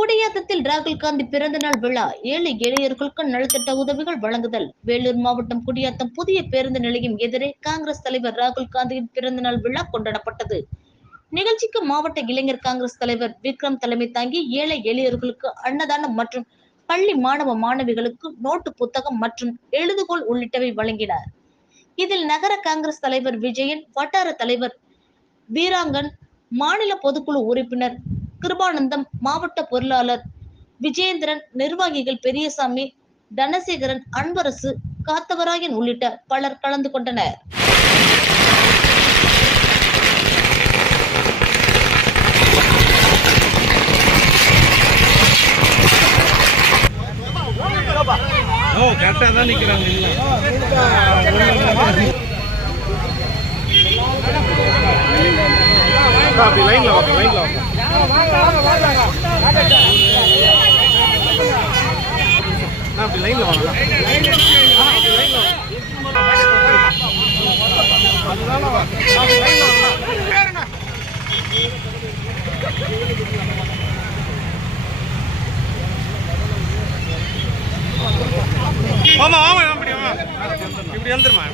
குடியாத்தத்தில் ராகுல் காந்தி பிறந்த நாள் விழா. ஏழை எளியர்களுக்கு நலத்திட்ட உதவிகள் வழங்குதல். வேலூர் மாவட்டம் குடியாத்தம் புதிய பேருந்து நிலையம் எதிரே காங்கிரஸ் தலைவர் ராகுல் காந்தியின் பிறந்த நாள் விழா கொண்டாடப்பட்டது. நிகழ்ச்சிக்கு மாவட்ட இளைஞர் காங்கிரஸ் தலைவர் விக்ரம் தலைமை தாங்கி ஏழை எளியர்களுக்கு அன்னதானம் மற்றும் பள்ளி மாணவ மாணவிகளுக்கு நோட்டு புத்தகம் மற்றும் எழுதுகோள் உள்ளிட்டவை வழங்கினார். இதில் நகர காங்கிரஸ் தலைவர் விஜயன் வட்டார தலைவர் வீராங்கன் மாநில பொதுக்குழு உறுப்பினர் கிருபானந்தம் மாவட்ட பொருளாளர். விஜேந்திரன் நிர்வாகிகள் பெரியசாமி தனசேகரன் அன்பரசு காத்தவராயன் உள்ளிட்ட பலர் கலந்து கொண்டனர். கரெக்டாக தான் நிற்கிறாங்க அப்படி லைனில் வாங்க லைனில் வாங்க. அண்ணா, அப்படி லைன்ல வாங்க. ஆமா ஆமா அப்படி ஆமா இப்படி இப்படி வந்துருமா